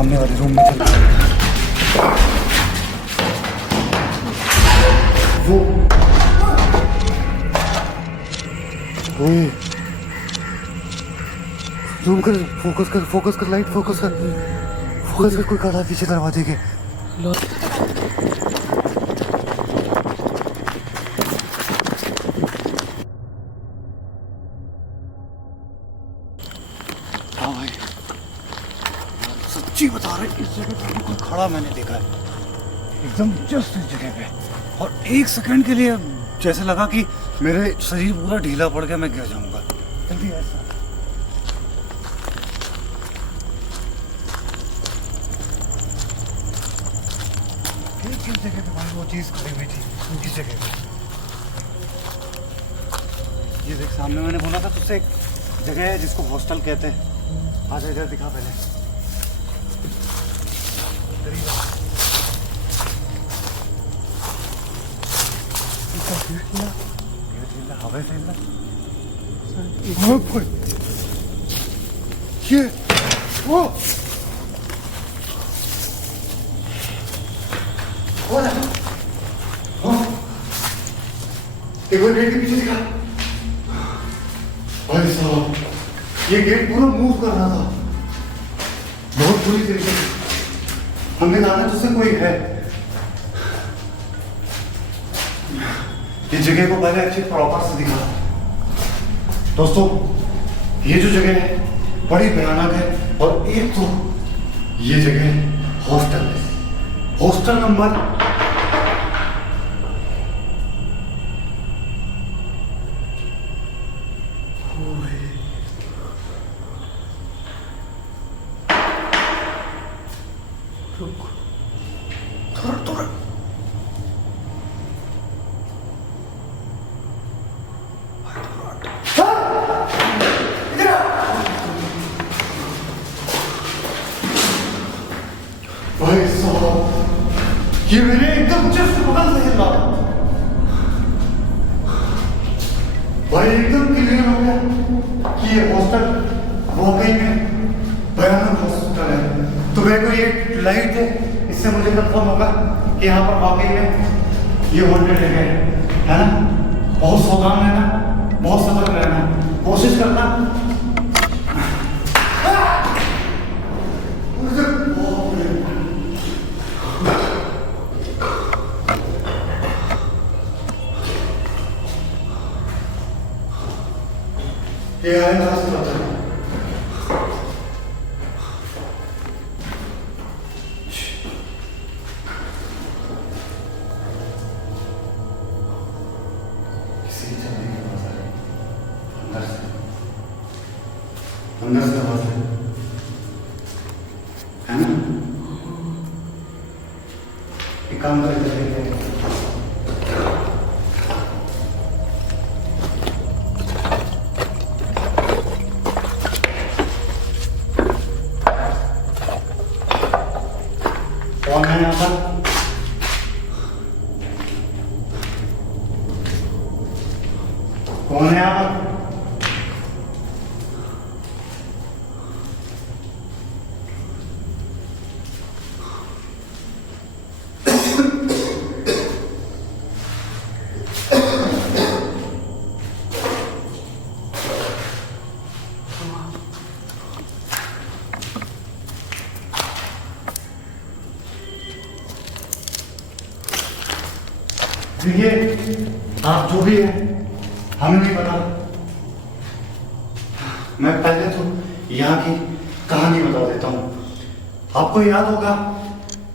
सामने वाले रूम में चलते हैं। वो ओए जूम कर, फोकस कर लाइट फोकस कर कोई खड़ा पीछे दरवाजे के। हाँ भाई सच्ची बता रहे, इस जगह पे कोई खड़ा मैंने देखा है एकदम जस्ट इस जगह पे, और एक सेकंड के लिए जैसे लगा कि मेरे शरीर पूरा ढीला पड़ गया, मैं गिर जाऊंगा। जल्दी ऐसा किस जगह पे भाई वो चीज खड़ी हुई थी, किस जगह पे? ये देख सामने, मैंने बोला था तुझसे एक जगह है जिसको हॉस्टल कहते हैं। आजा इधर दिखा पहले। हवा से ये वो एक बार गेट के पीछे दिखा भाई साहब, ये गेट पूरा मूव कर रहा था बहुत बुरी तरीके से। हमने जाना तुझसे कोई है। ये जगह को पहले अच्छे प्रॉपर से दिखा। दोस्तों ये जो जगह है बड़ी भयानक है, और एक तो ये जगह हॉस्टल है, हॉस्टल नंबर भाई साहब, ये मेरे एकदम जस्ट बगल से हिल रहा भाई, एकदम क्लियर हो गया कि ये हॉस्टल वाकई में भयानक हॉस्टल है। तो मेरे को ये लाइट है, इससे मुझे कंफर्म होगा कि यहाँ पर वाकई में ये हॉन्टेड जगह है ना। बहुत सावधान रहना, बहुत सतर्क रहना, कोशिश करना। ये आए कहाँ से पता है? किसी चलने की आवाज आ रही अंदर से, अंदर से आवाज है ना। एक काम करके कौन है यहाँ पर? कौन है यहाँ पर? देखिए आप जो भी है हमें नहीं पता। मैं पहले तो यहाँ की कहानी बता देता हूँ। आपको याद होगा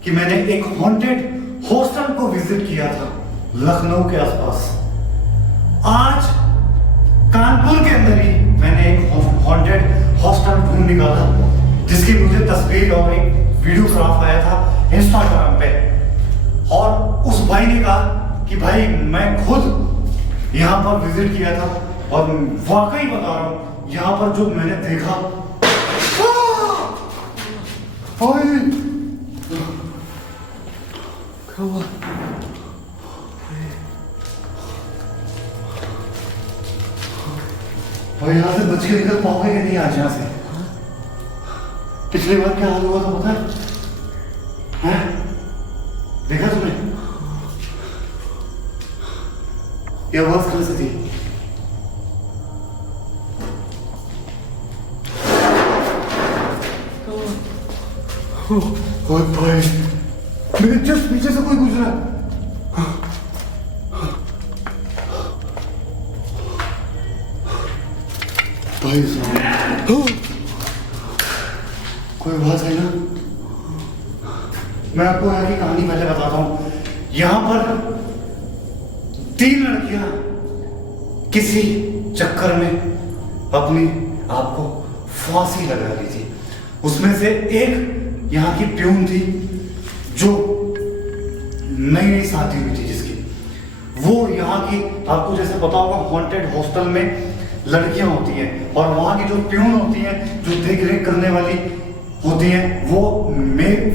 कि मैंने एक हॉन्टेड हॉस्टल को विजिट किया था लखनऊ के आसपास। आज कानपुर के अंदर ही मैंने एक हॉन्टेड हॉस्टल ढूंढ निकाला, जिसकी मुझे तस्वीर और एक वीडियोग्राफ आया था इंस्टाग्राम पे। और उस भाई ने कहा कि भाई मैं खुद यहाँ पर विजिट किया था, और वाकई बता रहा हूँ यहाँ पर जो मैंने देखा, भाई यहाँ से बच के निकल पाओगे कि नहीं आज यहाँ से? पिछली बार क्या हाल हुआ था पता है? हैं? देखा तुमने? ये आवाज कहां से थी? ओए भाई, मेरे जस्ट पीछे से कोई गुजरा। भाई साहब, कोई आवाज है ना? मैं आपको यहाँ की कहानी पहले बताता हूँ। यहाँ पर 3 लड़कियां किसी चक्कर में अपनी आपको फांसी लगा ली थी। उसमें से एक यहाँ की प्यून थी जो नई नई शादी हुई थी जिसकी, वो यहाँ की आपको जैसे पता होगा हॉन्टेड हॉस्टल में लड़कियां होती हैं और वहाँ की जो प्यून होती हैं जो देख रेख करने वाली होती हैं वो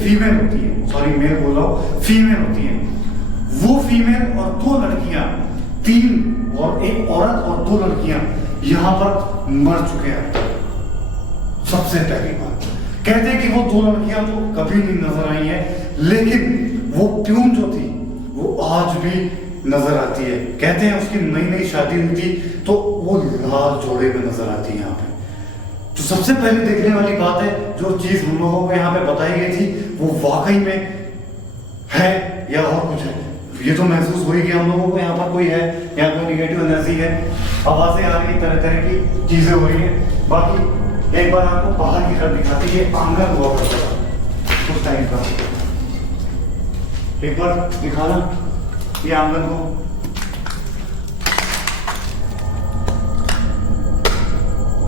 फीमेल होती है, सॉरी मेल बोल रहा हूँ, फीमेल होती हैं। वो फीमेल और 2 लड़कियां, 3 और एक औरत और 2 लड़कियां यहाँ पर मर चुके हैं। सबसे पहली बात कहते हैं कि वो 2 लड़कियां तो कभी नहीं नजर आई हैं, लेकिन वो प्यून जो थी वो आज भी नजर आती है। कहते हैं उसकी नई नई शादी हुई थी तो वो लाल जोड़े में नजर आती है यहाँ पे। तो सबसे पहले देखने वाली बात है, जो चीज हम लोगों को यहाँ पे बताई गई थी वो वाकई में है या और कुछ है, ये तो महसूस हो ही गया हम लोगों को। यहाँ पर कोई है, यहाँ कोई निगेटिव एनर्जी है, आवाजें आ रही, तरह तरह की चीजें हो रही है। बाकी एक बार आपको बाहर की तरफ दिखाती, ये आंगन हुआ करता था उस टाइम का। एक बार दिखाना ये आंगन को।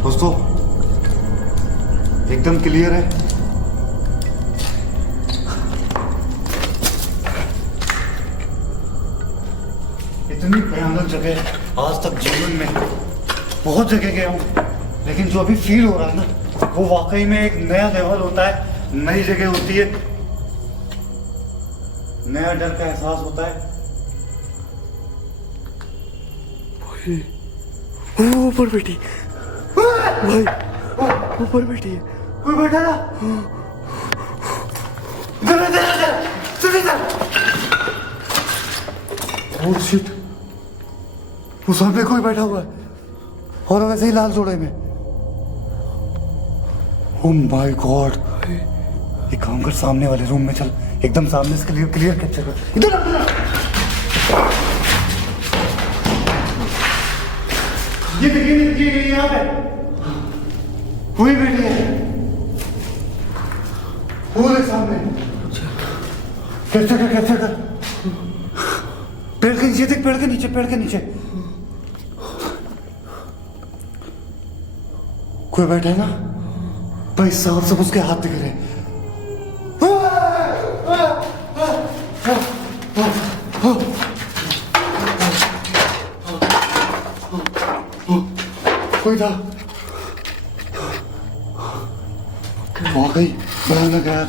दोस्तों एकदम क्लियर है। इतनी भयानक जगह आज तक जीवन में बहुत जगह गया हूं, लेकिन जो अभी फील हो रहा है ना वो वाकई में एक नया लेवल होता है, नई जगह होती है, नया डर का एहसास होता है। ऊपर बैठी भाई, ऊपर बैठी है। कोई बैठा था? ओह शिट, वो सामने कोई बैठा हुआ है और वैसे ही लाल जोड़े में। ओह माय गॉड, एक काम कर, सामने वाले रूम में चल, एकदम सामने से क्लियर क्लियर कैप्चर कर। इधर ये देखिए यहाँ पे वही बैठी है, वो देख सामने। कैप्चर कर, कैप्चर कर। पेड़ के नीचे देख, पेड़ के नीचे, पेड़ के नीचे कोई बैठा है ना भाई साहब, सब उसके हाथ दिख रहे हैं। कोई था, वाकई भयानक है।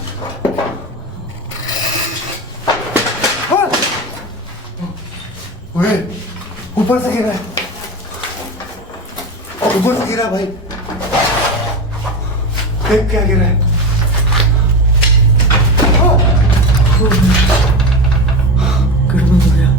ऊपर से गिरा है, ऊपर से गिरा भाई, देख क्या गिरा है। गड़बड़ हो गया।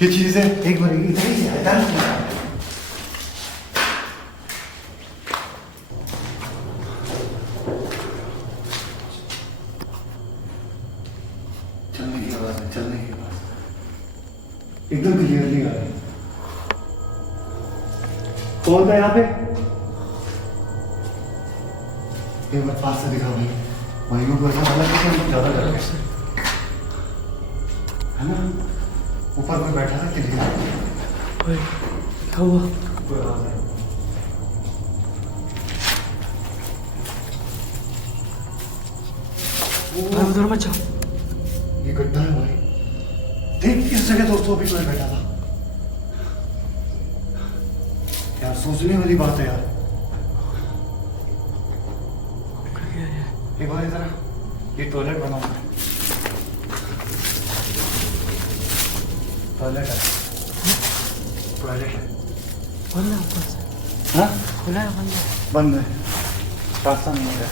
ये चीजें एक बार इधर ही से हटा लो। चलने की आवाज है, चलने की आवाज एकदम क्लियरली आ रही है। कौन था यहाँ पे? एक बार पास से दिखा भाई, वही को ऐसा लगा कि ज्यादा डर है ना? ऊपर कोई बैठा था क्लियर। क्या हुआ? कोई आवाज नहीं। उधर मत जाओ। ये गड्ढा है भाई, देख इस जगह दोस्तों अभी कोई बैठा था। यार सोचने वाली बात है यार। एक बार इधर आ। ये टॉयलेट बना हुआ है, टॉयलेट है, टॉयलेट है। बंद है ऊपर से। हाँ खुला है बंद है। बंद है, रास्ता नहीं है।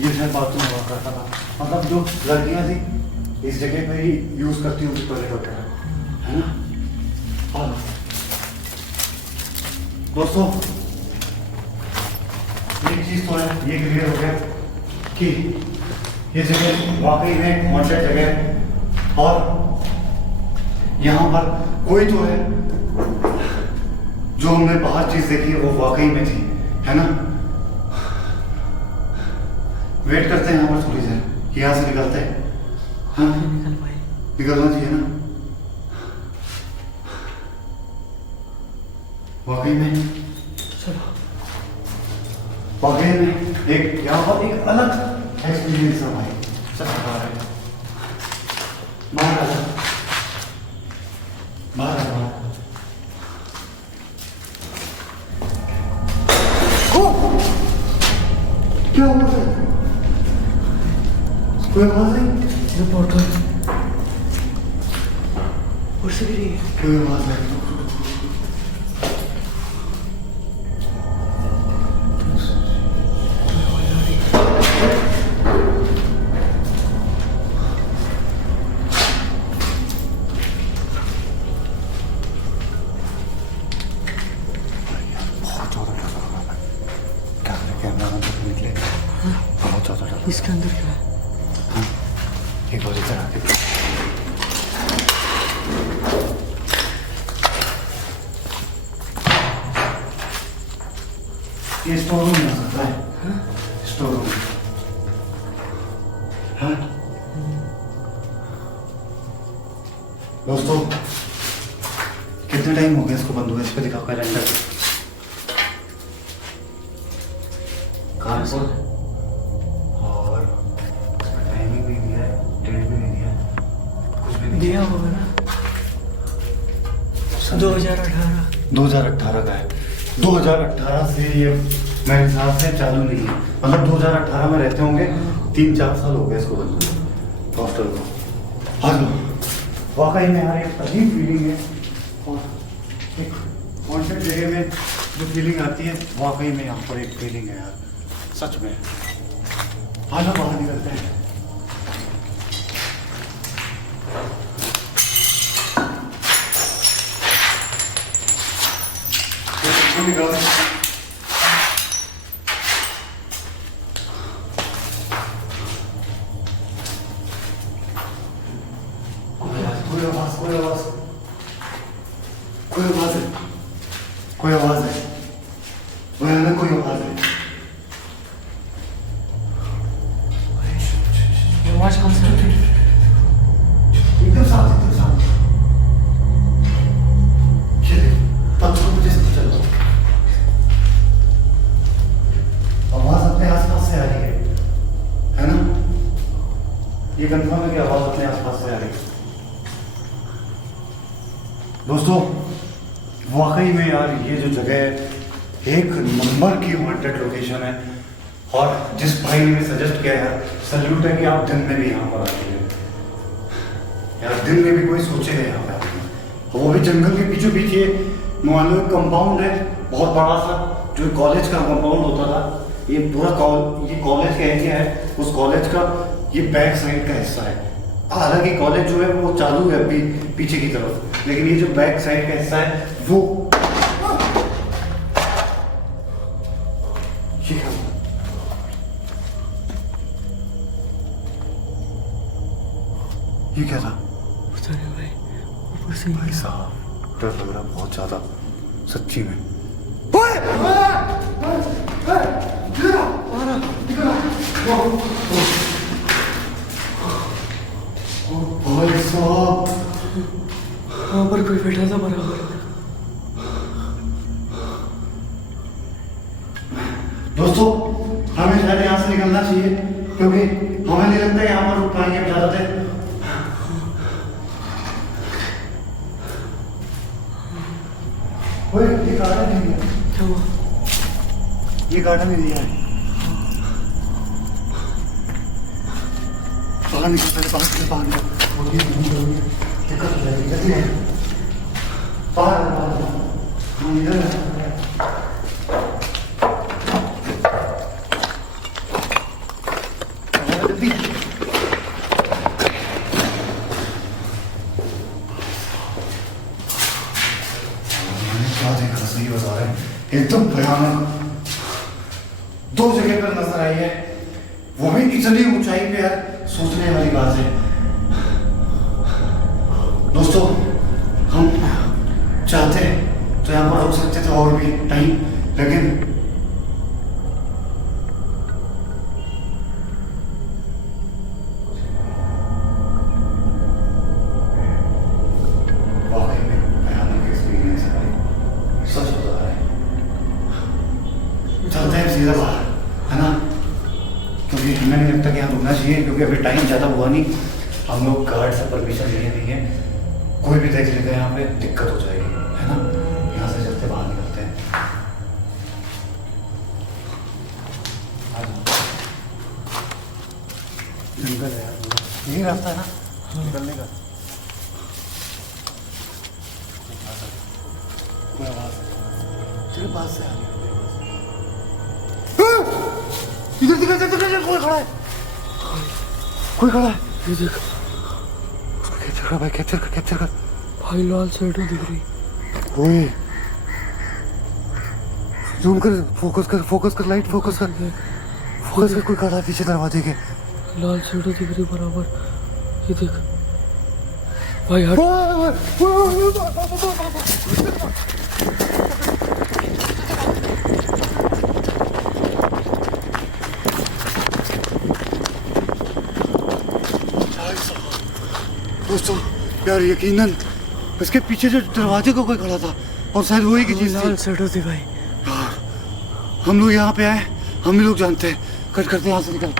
ये शायद बाथरूम हुआ करता था, मतलब जो लड़कियां थी इस जगह पे ही यूज करती होंगी टॉयलेट वगैरह, है ना। और दोस्तों एक चीज तो है, ये क्लियर हो गया कि ये जगह वाकई में हॉन्टेड जगह है और यहाँ पर कोई तो है। जो हमने बाहर चीज देखी है वो वाकई में थी, है ना। वेट करते हैं यहाँ पर थोड़ी देर, यहाँ से निकलते हैं। हाँ निकल भाई। निकलना चाहिए ना। वाकई में, चलो वाकई में एक यहाँ पर एक अलग एक्सपीरियंस है भाई। चल बता रहे हैं, बाहर आ जा, बाहर आ जा। क्या हुआ है? कोई आवाज नहीं? ये बॉटल ऊपर से गिरी है। कोई आवाज नहीं। बहुत ज्यादा डर लग रहा है। क्या करें, कैमरा बंद करके निकले। बहुत ज्यादा डर। इसके अंदर क्या है? एक बार इधर आके ये स्टोर रूम हो सकता है। Store room. हाँ दोस्तों, कितने टाइम हो गया इसको बंद हुए? इस पे दिखा कैलेंडर, कानपुर, और टाइमिंग भी दिया है, डेट भी नहीं दिया है, कुछ भी नहीं दिया होगा ना। 2018 2018 का है। 2018 से ये मेरे हिसाब से चालू नहीं है, मतलब 2018 में रहते होंगे। 3-4 साल हो गए इसको बंद हॉस्टल को। हाँ वाकई में यार एक अजीब फीलिंग है और एक हॉन्टेड जगह में जो फीलिंग आती है वाकई में यहाँ पर एक फीलिंग है यार, सच में। आजा बाहर निकलते हैं। कोई आवाज है, कोई आवाज है, भयानक कोई आवाज है। ये आवाज कहाँ से आ रही है? एकदम साथ, एकदम साथ। ये पत्थरों पे जैसे चल रहा आवाज अपने आसपास से आ रही है ना। ये कंफर्म है कि आवाज अपने आसपास से आ रही है। दोस्तों वाकई में यार ये जो जगह है एक नंबर की हॉन्टेड लोकेशन है और जिस भाई ने सजेस्ट किया यार, सल्यूट है कि आप दिन में भी यहाँ पर आते हैं यार। दिन में भी कोई सोचेगा यहाँ पे आते हैं, वो भी जंगल के बीचों बीच। ये मान लो एक कंपाउंड है बहुत बड़ा सा, जो कॉलेज का कंपाउंड होता था। ये पूरा ये कॉलेज का एरिया है, उस कॉलेज का ये बैक साइड का हिस्सा है। हालांकि कॉलेज जो है वो चालू है अभी पीछे की तरफ, लेकिन ये जो बैक साइड का हिस्सा है वो ये क्या था? पता नहीं भाई, ऊपर से भाई साहब डर लग रहा बहुत ज्यादा, सच्ची में। भाई साहब वहाँ पर कोई बैठा था बराबर। दोस्तों हमें शायद यहाँ से निकलना चाहिए, क्योंकि हमें नहीं लगता यहाँ पर रुक पाएंगे हम ज्यादा देर। ये गार्डन नहीं है। क्या हुआ? ये गार्डन नहीं दिया है। बाहर निकल, पहले बाहर निकल। दिक्कत हो जाएगी, जल्दी है। बाहर हम इधर जल्दी। क्या देखा था, सही बता रहे हैं, एकदम भयानक। 2 जगह पर नजर आई है, वो भी इतनी ऊंचाई पे यार, सोचने वाली बात है। दोस्तों हम चाहते तो यहाँ पर रुक सकते थे और भी टाइम, लेकिन वाकई में भयानक एक्सपीरियंस है भाई, सच बता रहे हैं। चलते हैं सीधा बाहर, है ना, क्योंकि हमें नहीं लगता कि यहाँ रुकना चाहिए, क्योंकि अभी टाइम ज़्यादा हुआ नहीं। हम लोग गार्ड से परमिशन लिए नहीं है, कोई भी देख लेगा यहाँ पे दिक्कत हो जाएगी, है ना। यहाँ से चलते बाहर निकलते हैं। जंगल है यार, यही रास्ता है ना निकलने का। कोई आवाज़ तेरे पास से आ रही है। इधर दिखा, कोई खड़ा है, कोई खड़ा है। ये देख उसको कैप्चर कर भाई, कैप्चर कर। भाई लाल शैडो दिख रही। ओए जूम कर, फोकस कर, लाइट फोकस कर, कोई खड़ा है पीछे दरवाजे के। लाल शैडो दिख रही बराबर। ये देख भाई हट। दोस्तों यार यकीनन इसके पीछे जो दरवाजे को कोई खड़ा था, और शायद वही की चीज लाल थी। शैडो थी भाई। हम लोग यहाँ पे आए, हम ही लोग जानते हैं। कट करते हैं यहाँ से, निकल।